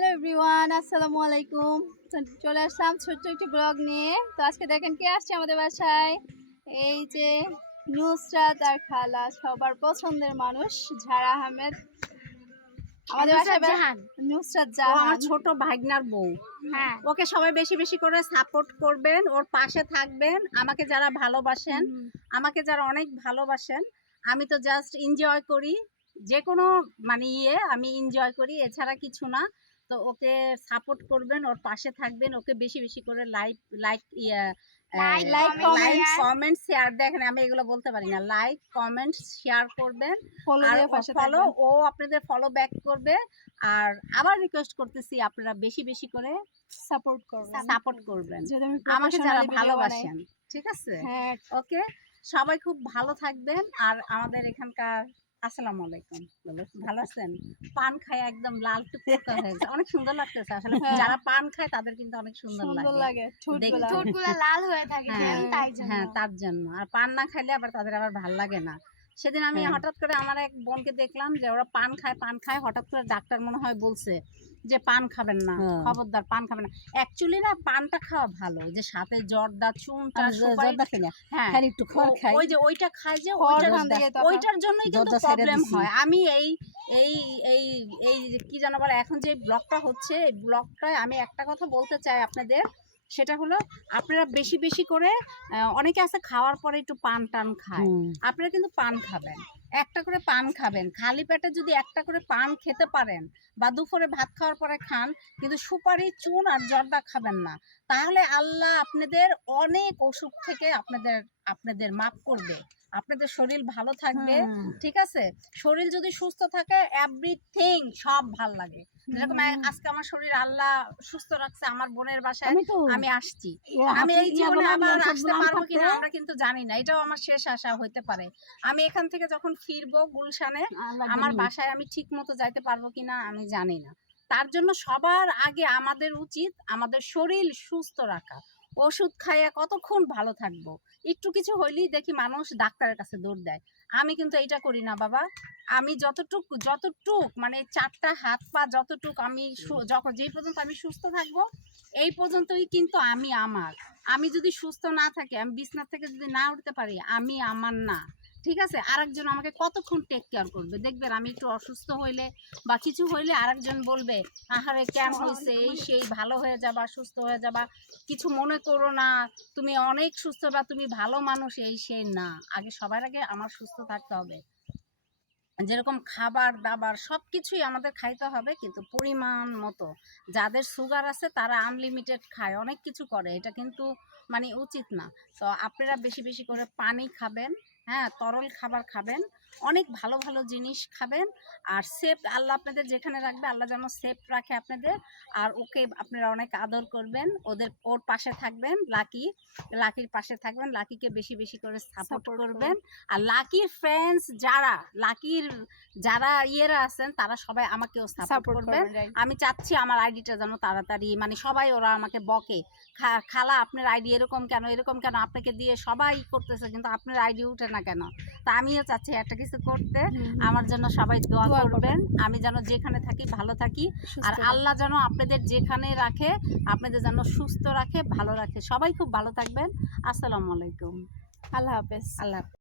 Hello everyone আসসালামু আলাইকুম চলে আসলাম ছোট্ট একটি ব্লগ নিয়ে। তো আজকে দেখেন কে আসছে আমাদের বাসায়? এই যে নুসরাত আর খালা সবার পছন্দের মানুষ ঝারা আহমেদ। আমাদের বাসায় বে- জাহান। আমার ছোট ভাগনার বউ। হ্যাঁ। ওকে সবাই বেশি বেশি করে সাপোর্ট করবেন ওর পাশে থাকবেন আমাকে যারা ভালোবাসেন আমাকে যারা অনেক ভালোবাসেন আমি তো জাস্ট এনজয় করি। যে কোনো মানে ইয়ে আমি এনজয় করি এছাড়া কিছু না। তো ওকে সাপোর্ট করবেন ওর পাশে থাকবেন ওকে বেশি বেশি করে like like like share। Comment share দেখেন আমি এগুলো বলতে পারি না। লাইক কমেন্ট শেয়ার করবেন। আর ফলো ও আপনাদের ফলো ব্যাক করবে। আর আবার রিকোয়েস্ট করতেছি আপনারা বেশি বেশি করে সাপোর্ট করবেন। সাপোর্ট করবেন। আমাকে যারা। ভালোবাসেন ঠিক আছে? হ্যাঁ। ওকে সবাই খুব ভালো থাকবেন। আর আমাদের এখানকার আসসালামু আলাইকুম। ভালো আছেন? পান খায় একদম লাল টুকটুকা হয়ে গেছে। অনেক সুন্দর লাগতেছে আসলে। হ্যাঁ। যারা পান খায় তাদের কিন্তু অনেক সুন্দর সুন্দর লাগে। ঠোঁটগুলা। লাল হয়ে থাকে হ্যাঁ, হ্যাঁ তার জন্য। আর পান না খাইলে আবার তাদের আবার ভালো লাগে না। সেদিন আমি হ্যাঁ। হঠাৎ করে আমার এক বোনকে দেখলাম যে ওরা পান খায় পান খায় হঠাৎ করে ডাক্তার মনে হয় বলছে যে পান খাবেন না হ্যাঁ। খবরদার পান খাবেন না। অ্যাকচুয়ালি না পানটা খাওয়া ভালো। যে সাথে জর্দা চুনটা হ্যাঁ। একটু খড় খাই। ওই যে ওইটা খায় যে ওইটার জন্যই কিন্তু প্রবলেম হয়। আমি এই এই এই এই কি জানো বলে এখন যে ব্লগটা হচ্ছে এই ব্লগটায় আমি একটা কথা বলতে চাই আপনাদের। সেটা হলো আপনারা বেশি বেশি করে অনেকে আছে খাওয়ার পরে একটু পান টান খায়। আপনারা কিন্তু পান খাবেন। একটা করে পান খাবেন। খালি পেটে যদি একটা করে পান খেতে পারেন বা দুপুরে ভাত খাওয়ার পরে খান কিন্তু সুপারি চুন আর জর্দা খাবেন না। তাহলে আল্লাহ আপনাদের অনেক অসুখ থেকে আপনাদের আপনাদের মাফ করবে। আপনাদের শরীর ভালো থাকবে ঠিক আছে? শরীর যদি সুস্থ থাকে এভরিথিং সব ভালো লাগে। যেরকম আজকে আমার শরীর আল্লাহ সুস্থ রাখছে আমার বোনের বাসায় আমি আসছি। আমি এই জীবনে আবার আসতে পারব কিনা আমরা কিন্তু জানি না এটাও আমার শেষ আশা হইতে পারে। আমি এখান থেকে যখন ফিরবো গুলশানে আমার বাসায় আমি ঠিক মতো যাইতে পারব কিনা আমি জানি না। তার জন্য সবার আগে আমাদের উচিত আমাদের শরীর সুস্থ রাখা। ওষুধ খাইয়া কতক্ষণ ভালো থাকব? একটু কিছু হইলেই দেখি মানুষ ডাক্তারের কাছে দৌড় দেয়। আমি কিন্তু এটা করি না, বাবা। আমি যতটুক যতটুক মানে চারটা হাত পা যতটুক আমি যখন যেই পর্যন্ত আমি সুস্থ থাকব, এই পর্যন্তই কিন্তু আমি আমার। আমি যদি সুস্থ না থাকি, আমি বিছনার থেকে যদি না উঠতে পারি, আমি আমার না। ঠিক আছে? আরেকজন আমাকে কতক্ষণ টেক কেয়ার করবে? দেখবেন আমি একটু অসুস্থ হইলে বা কিছু হইলে আরেকজন বলবে আহারে কেন হয়েছে এই সেই ভালো হয়ে যাবা সুস্থ হয়ে যাবা। কিছু মনে করো না। তুমি অনেক সুস্থ বা তুমি ভালো মানুষ এই সেই না। আগে সবার আগে আমার সুস্থ থাকতে হবে। যেরকম খাবার দাবার সব কিছুই আমাদের খাইতে হবে কিন্তু পরিমাণ মতো। যাদের সুগার আছে তারা আনলিমিটেড খায়। অনেক কিছু করে। এটা কিন্তু মানে উচিত না। তো আপনারা বেশি বেশি করে পানি খাবেন। হ্যাঁ তরল খাবার খাবেন অনেক ভালো ভালো জিনিস খাবেন আর সেফ আল্লাহ আপনাদের যেখানে রাখবে আল্লাহ যেন সেফ রাখে আপনাদের আর ওকে আপনারা অনেক আদর করবেন ওদের ওর পাশে থাকবেন লাকি লাকির পাশে থাকবেন লাকিকে বেশি বেশি করে সাপোর্ট করবেন আর লাকির ফ্রেন্ডস যারা লাকির যারা ইয়েরা আছেন তারা সবাই আমাকেও সাপোর্ট করবেন আমি চাচ্ছি আমার আইডিটা যেন তাড়াতাড়ি মানে সবাই ওরা আমাকে বকে খালা আপনার আইডি এরকম কেন এরকম কেন আপনাকে দিয়ে সবাই করতেছে কিন্তু আপনার আইডি উঠে না। কেন? তা আমিও চাচ্ছি একটা কিছু করতে। আমার জন্য সবাই দোয়া করবেন। আমি যেন যেখানে থাকি ভালো থাকি। আর আল্লাহ যেন আপনাদের যেখানে রাখে আপনাদের যেন সুস্থ রাখে ভালো রাখে। সবাই খুব ভালো থাকবেন। আসসালামু আলাইকুম। আল্লাহ হাফেজ। আল্লাহ।